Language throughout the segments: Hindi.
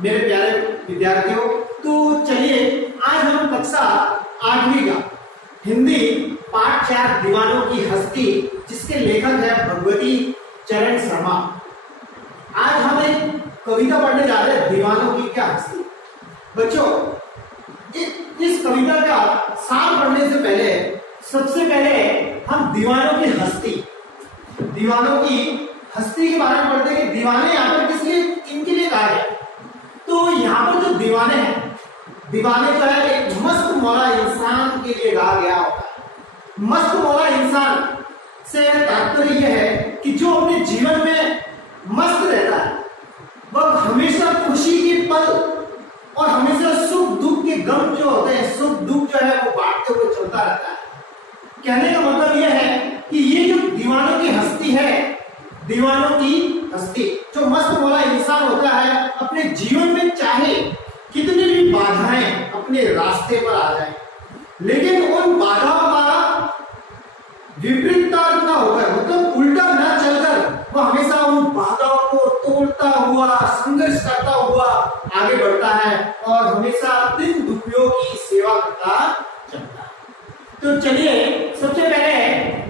मेरे प्यारे विद्यार्थियों, तो चलिए आज हम कक्षा 8वीं का हिंदी पाठ 4 दीवानों की हस्ती, जिसके लेखक है भगवती चरण शर्मा। आज हम एक कविता पढ़ने जा रहे हैं, दीवानों की क्या हस्ती। बच्चों, इस कविता का सार पढ़ने से पहले सबसे पहले हम दीवानों की हस्ती के बारे में पढ़ते हैं कि दीवाने यहाँ पर किस लिए, इनके लिए कहा गया। तो यहाँ पर जो दीवाने हैं, दीवाने जो है एक मस्त मौला इंसान के लिए कहा गया होता है। मस्त मौला इंसान से तात्पर्य यह है कि जो अपने जीवन में मस्त रहता है, वह हमेशा खुशी के पल और हमेशा सुख दुख के गम जो होते हैं, सुख दुख जो है वो बांटते हुए चलता रहता है। कहने का मतलब यह है कि ये जो दीवानों की हस्ती है, दीवानों की हस्ती, जो मस्त मौला इंसान होता है, अपने जीवन में चाहे कितनी भी बाधाएं अपने रास्ते पर आ जाए, लेकिन उन बाधाओं का विपरीतता न होकर, मतलब उल्टा न चलकर, वह हमेशा उन बाधाओं को तोड़ता हुआ, संघर्ष करता हुआ आगे बढ़ता है और हमेशा दिन दुखियों की सेवा करता चलता है। तो चलिए सबसे पहले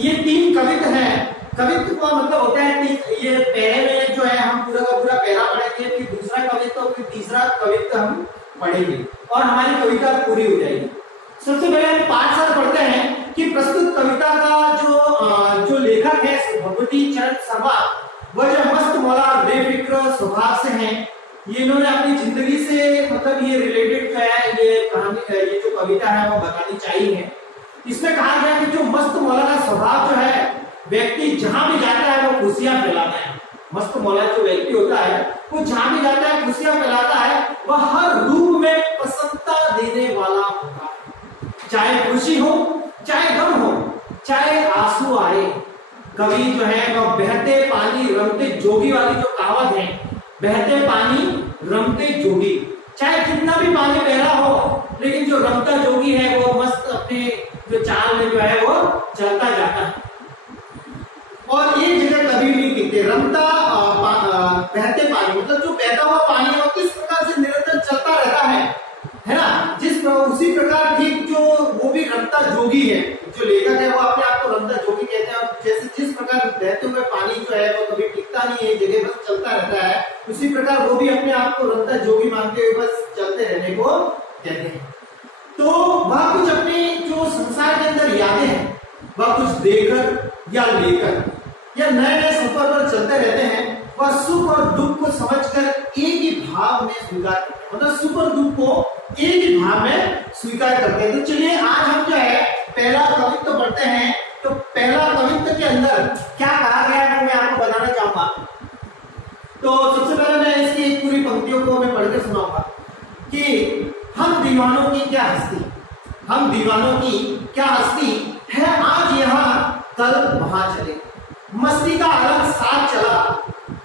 ये 3 कवित्व हैं। कवित्व का मतलब होता है ये पहले में जो है हम पूरा का पूरा पहला पढ़ेंगे, फिर दूसरा कवित्व, फिर तीसरा कवित्व हम पढ़ेंगे और हमारी कविता पूरी हो जाएगी। सबसे पहले हम 5 साल पढ़ते हैं कि प्रस्तुत कविता का जो लेखक है भगवती चरण शर्मा, वह जो मस्त मौला बेफिक्र स्वभाव से हैं। ये इन्होंने अपनी जिंदगी से मतलब ये रिलेटेड जो है ये कहानी, ये जो कविता है वो बतानी चाहिए। इसमें कहा गया कि जो मस्त मौला का स्वभाव जो है, व्यक्ति जहां भी जाता है वो खुशियां फैलाता है। मस्त मौला जो व्यक्ति होता है वो जहां भी जाता है खुशियां फैलाता है, वह हर रूप में प्रसन्नता देने वाला होता है। चाहे खुशी हो, चाहे गम हो, चाहे आंसू आए। कवि जो है वह बहते पानी रमते जोगी वाली जो कहावत है, बहते पानी रमते जोगी, चाहे कितना भी पानी बह रहा हो, लेकिन जो रमता जोगी है वो मस्त अपने जो चाल में जो है वो चलता जाता है और ये जगह कभी नहीं गिरते। रमता बहते पानी मतलब जो बहता हुआ पानी है वो किस प्रकार से निरंतर चलता रहता है ना, उसी प्रकार ठीक जो वो भी रमता जोगी है। जो लेखक है वो अपने आप को रमता जोगी कहते हैं। जैसे जिस प्रकार बहते हुए पानी जो है वो कभी टिकता नहीं है, जगह बस चलता रहता है, उसी प्रकार वो भी अपने आप को रमता जोगी मानते हुए बस चलते रहने को कहते हैं। तो वह कुछ अपने जो संसार के अंदर यादें हैं, वह कुछ देकर या लेकर या नए नए सफर पर चलते रहते हैं। वह सुख और दुख को समझकर एक ही भाव में स्वीकार करते हैं, मतलब सुख और दुख को एक ही भाव में स्वीकार करते हैं। तो चलिए आज हम जो है पहला कवित्व पढ़ते हैं। तो पहला कवित्व के अंदर क्या कहा गया है मैं आपको बताना चाहूंगा। तो सबसे पहले मैं इसकी पूरी पंक्तियों को मैं पढ़ के सुनाऊंगा कि हम दीवानों की क्या हस्ती, हम दीवानों की क्या हस्ती है, आज यहाँ कल वहां चले, मस्ती का अलग साथ चला,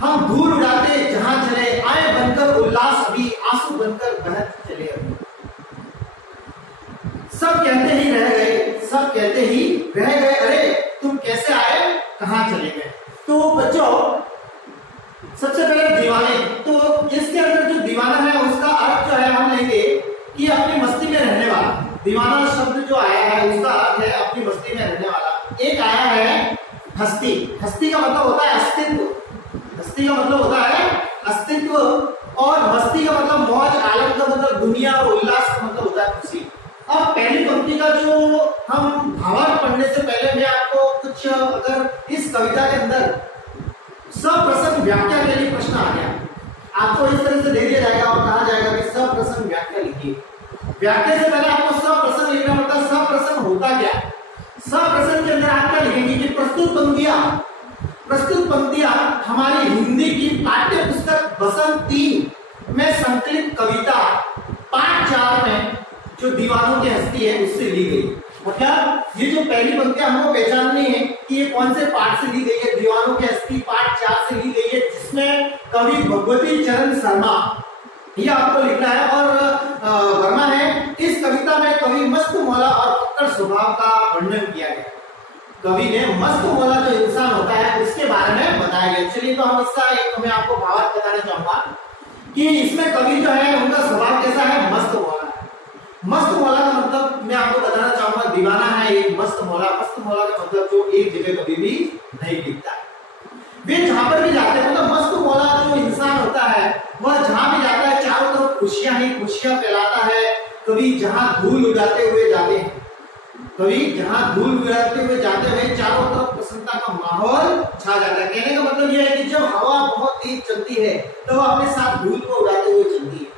हम धूल उड़ाते जहां चले, आए बनकर उल्लास अभी, आंसू बनकर बहत चले अभी। सब कहते ही रह गए, सब कहते ही रह गए, अरे तुम कैसे आए कहां चले गए। तो बच्चों सबसे पहले दीवाने, तो इसके अंदर जो दीवाना है उसका अर्थ जो है हम लेंगे कि अपनी मस्ती में रहने वाला। दीवाना शब्द जो आया है उसका अर्थ है अपनी मस्ती में रहने वाला। एक आया है हस्ती, हस्ती का मतलब होता है अस्तित्व, हस्ती का मतलब होता है अस्तित्व, और मस्ती का मतलब मौज, आलम का मतलब दुनिया, और उल्लास का मतलब होता है खुशी। अब पहली पंक्ति का जो हम भावार्थ पढ़ने से पहले मैं आपको कुछ, अगर इस कविता के अंदर सप्रसंग व्याख्या के लिए प्रश्न आ गया, आपको इस तरह से दे दिया जाएगा और कहा जाएगा कि सप्रसंग व्याख्या लिखिए। व्याख्या से पहले आपको सप्रसंग लिखना पड़ता है। सप्रसंग होता क्या? सप्रसंग के अंदर आप क्या लिखेंगे कि प्रस्तुत पंक्तियां हमारी हिंदी की पाठ्य पुस्तक बसंत 3 में संकलित कविता पाठ 4 में जो दीवानों की हस्ती है उससे ली गई। मतलब ये जो पहली पंक्तियां हमको पहचाननी है कि ये कौन से पाठ से ली गई है। दीवानों की हस्ती पाठ 4 से ली गई है, जिसमें कवि भगवती चरण शर्मा, ये आपको लिखना है और वर्णन है। इस कविता में कवि मस्त मौला और फक्कर स्वभाव का वर्णन किया गया। कवि ने मस्त मौला जो इंसान होता है उसके बारे में बताया गया। चलिए तो हम इसका एक मैं आपको भावार्थ बताना चाहूंगा कि इसमें कवि जो है उनका स्वभाव कैसा है, मस्त मौला। मस्त मौला का मतलब मैं आपको बताना चाहूंगा, दीवाना है एक मस्त मौला। मस्त मौला का मतलब जो एक जगह कभी भी नहीं टिकता है, वे जहां पर भी जाते हैं, मतलब मस्त मौला जो इंसान होता है वह जहां भी जाता है चारों तरफ खुशियां ही खुशियां फैलाता है। कभी जहां धूल उड़ाते हुए जाते हैं, कभी जहां धूल उड़ाते हुए जाते हैं, चारों तरफ प्रसन्नता का माहौल छा जाता है। कहने का मतलब यह है कि जब हवा बहुत तेज चलती है तो वह अपने साथ धूल को उड़ाते हुए चलती है।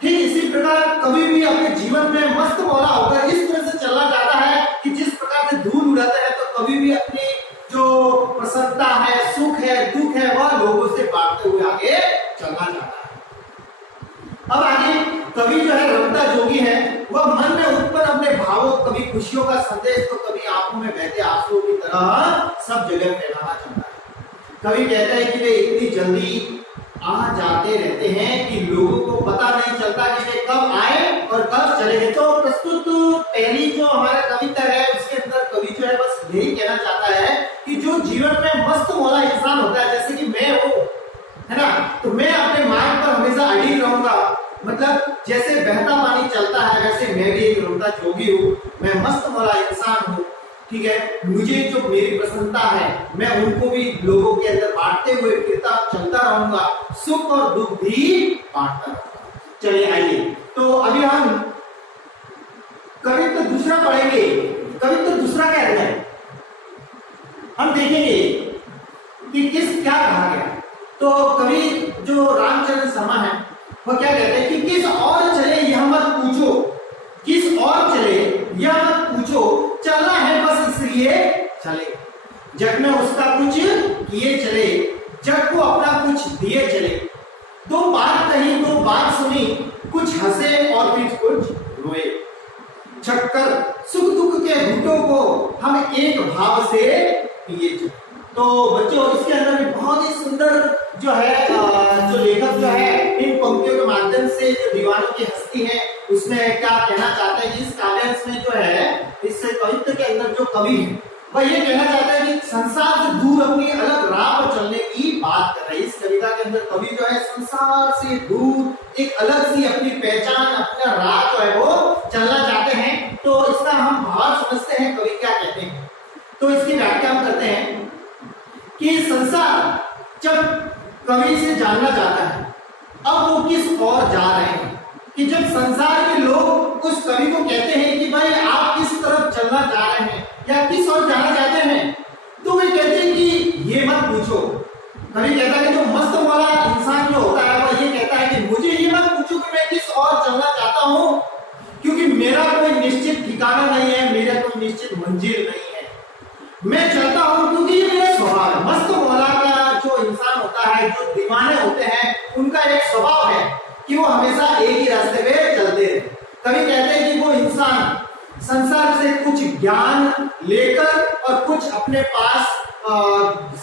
ठीक इसी प्रकार कभी भी अपने जीवन में मस्त मौला होकर इस तरह से चलना चाहता है कि जिस प्रकार से धूल उड़ाता है, तो कभी भी अपनी जो प्रसन्नता है, सुख है, दुख है, वह लोगों से बांटते हुए आगे चलना चाहता है। अब आगे कवि जो है रमता जोगी है, वह मन में उत्पन्न अपने भावों, कभी खुशियों का संदेश तो कभी आंखों में बहते आंसुओं की तरह सब जगह फैलाना चाहता है। कवि कहता है कि वे इतनी जल्दी आ जाते रहते हैं कि लोगों को पता नहीं चलता कि वे कब आए और कब चले गए। तो प्रस्तुत पहली जो हमारा कविता है उसके अंदर कवि जो है बस यही कहना चाहता है कि जो जीवन में मस्त मौला इंसान होता है, जैसे कि मैं हूं, है ना, तो मैं अपने मार्ग पर हमेशा अड़िग रहूंगा। मतलब जैसे बहता पानी चलता है वैसे मैं भी एक रमता जोगी हूँ, मैं मस्त मौला इंसान हूँ। ठीक है, मुझे जो मेरी प्रसन्नता है मैं उनको भी लोगों के अंदर बांटते हुए फिरता चलता रहूंगा, सुख और दुख भी बांटता रहूंगा। चलिए आइए, तो अभी हम कवित्व दूसरा पढ़ेंगे। कवित्व दूसरा क्या है, हम देखेंगे कि क्या कहा गया। तो कवि जो रामचंद्र शर्मा है वो क्या कहते हैं कि किस और चले यह मत पूछो, किस और चले यह मत पूछो, चलना है बस इसलिए चले। जग में उसका कुछ किए चले, जग को अपना कुछ दिए चले। दो बात कही दो बात सुनी, कुछ हंसे और फिर कुछ रोए। छक्कर सुख दुख के घूंटों को हम एक भाव से पिए चले। तो बच्चों इसके अंदर भी बहुत ही सुंदर जो है जो लेखक जो है इन पंक्तियों के माध्यम से जो दीवानों की हस्ती है उसमें क्या कहना चाहते हैं। इस काव्यांश में जो है, इस कवित्व के अंदर जो कवि है वह ये कहना चाहता है कि संसार से दूर अपनी अलग राह पर चलने की बात कर रहे हैं। इस कविता के अंदर कवि जो है संसार से दूर एक अलग सी अपनी पहचान, अपना राह जो है वो चलना चाहते हैं। तो इसका हम भाव समझते हैं कवि क्या कहते हैं। तो इसकी व्याख्या हम करते हैं कि संसार जब कवि से जानना चाहता है अब वो किस ओर जा रहे हैं, कि जब संसार के लोग उस कवि को कहते हैं कि भाई आप किस तरफ चलना चाह रहे हैं या किस ओर जाना चाहते हैं, तो वे कहते हैं कि ये मत पूछो। कवि कहता है कि जो मस्त मौला इंसान जो होता है वह ये कहता है कि मुझे ये मत पूछो कि मैं किस ओर चलना चाहता हूँ, क्योंकि मेरा कोई निश्चित ठिकाना नहीं है, मेरा कोई निश्चित मंजिल नहीं है। मैं चलता हूँ क्योंकि ये मेरा स्वभाव है। मस्त मौला का जो इंसान होता है, जो दीवाने होते हैं, उनका एक स्वभाव है कि वो हमेशा एक ही रास्ते पे चलते हैं। कभी कहते हैं कि वो इंसान संसार से कुछ ज्ञान लेकर और कुछ अपने पास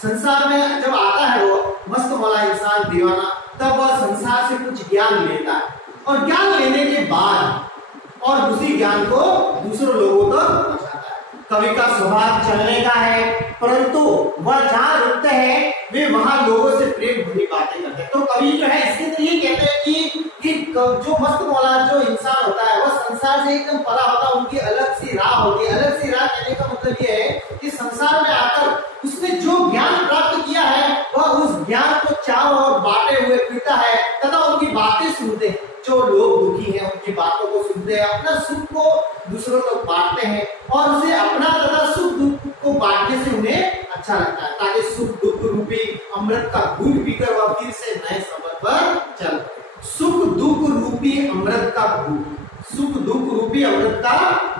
संसार में जब आता है वो मस्त मौला इंसान दीवाना, तब वह संसार से कुछ ज्ञान लेता है और ज्ञान लेने के बाद और उसी ज्ञान को दूसरों लोगों तक पहुंचाता है। कवि का स्वभाव चलने का है, परंतु वह जहां रुकते हैं वे वहां लोगों से प्रेम भरी बातें करते हैं। तो कवि जो है इसके अंदर ये कहते हैं कि जो मस्त मौला जो इंसान होता है वह संसार से एकदम परा होता है, उनकी अलग सी राह होती है। अलग सी राह कहने का मतलब ये है कि संसार में आकर उसने जो ज्ञान प्राप्त किया है वह उस ज्ञान को चारों ओर बांटे हुए फिरता है तथा उनकी बातें सुनते हैं। जो लोग दुखी हैं उनकी बातों को सुनते हैं, अपना सुख को दूसरों को बांटते हैं और उसे अपना तथा सुख दुख को बांटने से उन्हें अच्छा लगता है, ताकि सुख दुख रूपी अमृत का घूंट पीकर वह फिर से नए सफर पर चल। सुख दुख रूपी अमृत का घूंट, सुख दुख रूपी अमृत का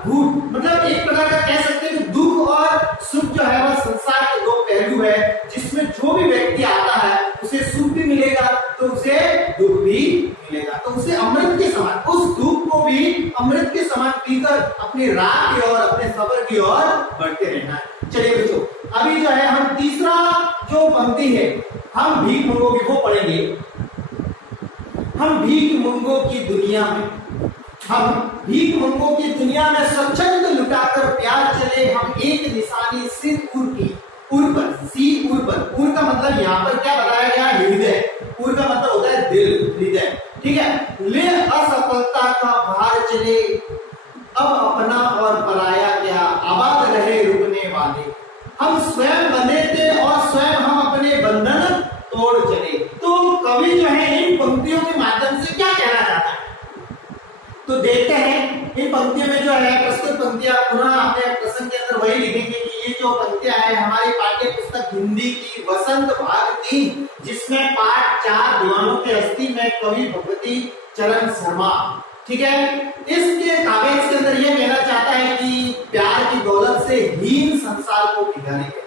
घूंट मतलब एक प्रकार का कह सकते हैं कि दुख और सुख जो है वह संसार के दो पहलू है, जिसमें जो भी व्यक्ति आता है उसे सुख भी मिलेगा तो उसे दुख भी मिलेगा। तो उसे अमृत के समान, उस दुख को भी अमृत के समान पीकर अपनी राह की ओर, अपने सफर की ओर बढ़ते रहना है। चलिए बच्चों, अभी जो है हम तीसरा जो पंक्ति है हम भीख मंगों की वो पढ़ेंगे। हम भीख मंगों की दुनिया में, हम भीख मंगों की दुनिया में स्वच्छंद लुटाकर प्यार चले, हम एक निशानी सिर उर की, उर पर, सी उर पर। उर का मतलब यहाँ पर क्या बताया गया, हृदय। उर का मतलब होता है दिल, हृदय, ठीक है। ले असफलता का भार चले, अब अपना और पराया क्या, आबाद रहे रुकने वाले। हम स्वयं बंधे थे और स्वयं हम अपने बंधन तोड़ चले। तो कवि जो है इन पंक्तियों के माध्यम से क्या कहना चाहता है, तो देखते हैं इन पंक्तियों में जो है प्रस्तुत पंक्तियां पुनः अपने प्रसंग के अंदर वही लिखेंगे कि ये जो पंक्तियां है हमारी पाठ्य पुस्तक हिंदी की वसंत भाग 3 जिसमें पाठ 4 दीवानों के हस्ती में कवि भगवती चरण शर्मा, ठीक है। इसके काव्यांश के अंदर यह कहना चाहता है कि प्यार की दौलत से हीन संसार को भिखारी कहते हैं,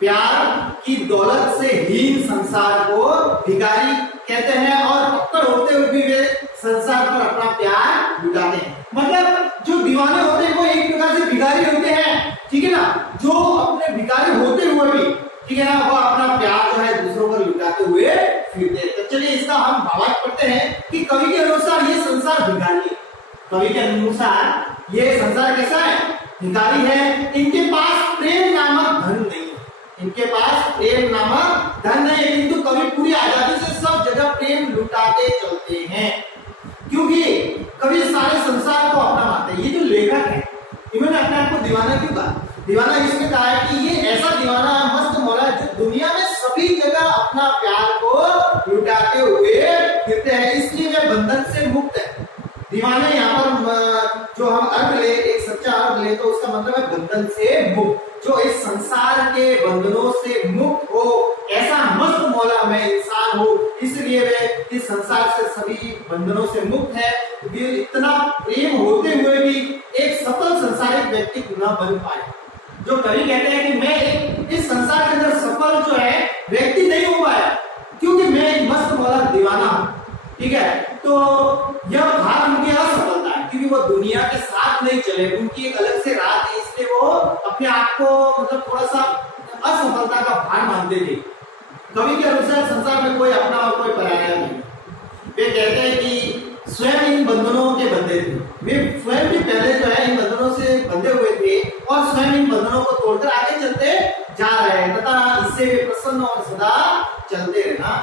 प्यार की दौलत से हीन संसार को भिखारी कहते हैं और पक्कड़ होते हुए भी वे संसार पर अपना प्यार लुटाते हैं। मतलब जो दीवाने होते हैं वो एक प्रकार से भिखारी होते हैं, ठीक है ना, जो अपने भिखारी होते हुए भी, ठीक है ना, वो अपना प्यार जो है दूसरों पर लुटाते हुए फिरते हैं। तो चलिए इसका हम भावार्थ पढ़ते हैं कि कवि के अनुसार ये संसार भिखारी है। कवि के अनुसार ये संसार कैसा है, भिखारी है। इनके पास प्रेम नामक धन नहीं है, इनके पास प्रेम नामक धन नहीं है, किंतु कवि पूरी आजादी से सब जगह प्रेम लुटाते चलते हैं, क्योंकि कवि सारे संसार को अपना मानते हैं। ये जो लेखक है इन्होंने अपने आप को दीवाना क्यों कहा, दीवाना इसमें कहा है कि ये ऐसा दीवाना मस्त मौला है जो दुनिया में सभी जगह अपना प्यार को लुटाते हुए फिरते हैं, इसलिए वे बंधन से मुक्त है। दीवाने यहाँ पर जो हम अर्थ ले, एक सच्चा अर्थ ले तो उसका मतलब है बंधन से मुक्त, जो इस संसार के बंधनों से मुक्त हो, ऐसा मस्त मौला में इंसान हो, इसलिए वे इस संसार से सभी बंधनों से मुक्त है। वे इतना प्रेम होते हुए भी एक सफल संसारिक व्यक्ति न बन पाए। जो कवि कहते हैं कि मैं इस संसार के अंदर सफल जो है व्यक्ति नहीं हो पाया, क्योंकि मैं एक मस्त मौला दीवाना हूं, ठीक है। तो यह भाग उनकी असफलता है, क्योंकि वो दुनिया के साथ नहीं चले, उनकी एक अलग से राह थी, इसलिए वो अपने आप को मतलब थोड़ा सा असफलता का भार मानते थे। कवि के अनुसार संसार में कोई अपना और कोई पराया नहीं। वे कहते हैं कि स्वयं इन बंधनों के बंधे थे, वे स्वयं भी पहले जो है इन बंधनों से बंधे हुए थे और स्वयं इन बंधनों को तोड़कर आगे चलते जा रहे हैं तथा इससे वे प्रसन्न और सदा चलते रहना।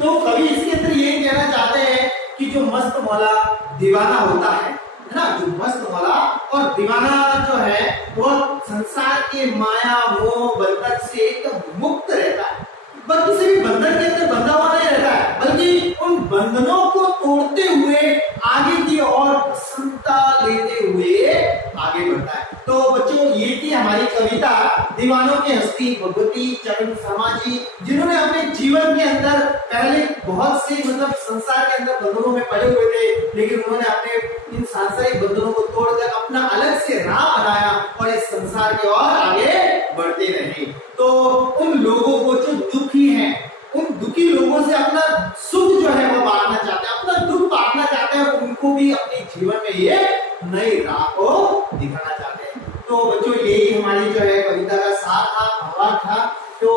तो कवि इसके अंदर ये कहना चाहते हैं कि जो मस्त मौला दीवाना होता है ना, जो मस्त मौला और दीवाना जो है वह संसार के माया मोह बंधन से एकदम मुक्त रहता है, बस किसी भी बंधन के अंदर बंधा हुआ नहीं रहता है, बल्कि उन बंधनों को तोड़ते हुए आगे की ओर प्रसन्नता लेते हुए आगे बढ़ता है। तो बच्चों ये थी हमारी कविता दीवानों की हस्ती भगवती चरण शर्मा जी, जिन्होंने अपने जीवन के अंदर पहले बहुत से मतलब संसार के अंदर बंधनों में पड़े हुए थे, लेकिन उन्होंने अपने इन सांसारिक बंधनों को तोड़कर अपना अलग से राह बनाया और इस संसार की ओर आगे बढ़ते रहे। तो उन लोगों को जो दुखी हैं, उन दुखी लोगों से अपना सुख जो है वो बांटना चाहते हैं, अपना दुख बांटना चाहते हैं, उनको भी अपने जीवन में ये नई राह को दिखाना चाहते हैं। तो बच्चों यही हमारी जो है कविता का सार था, भावार्थ था। तो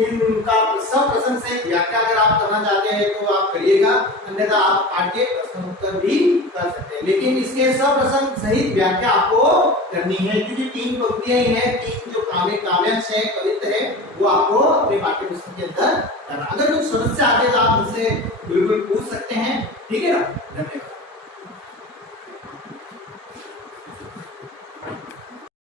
इनका सब प्रश्न से व्याख्या अगर आप करना चाहते हैं तो आप करिएगा, अन्यथा आप आगे प्रश्न उत्तर भी कर सकते हैं, लेकिन इसके सब प्रश्न सहित व्याख्या आपको करनी है, क्योंकि 3 पंक्तियां ही हैं, 3 जो काव्यांश है कविता है वो आपको अपने पाठ्य पुस्तक के अंदर करना। अगर कुछ समस्या आती है तो आप मुझसे बिल्कुल पूछ सकते हैं, ठीक है ना। धन्यवाद।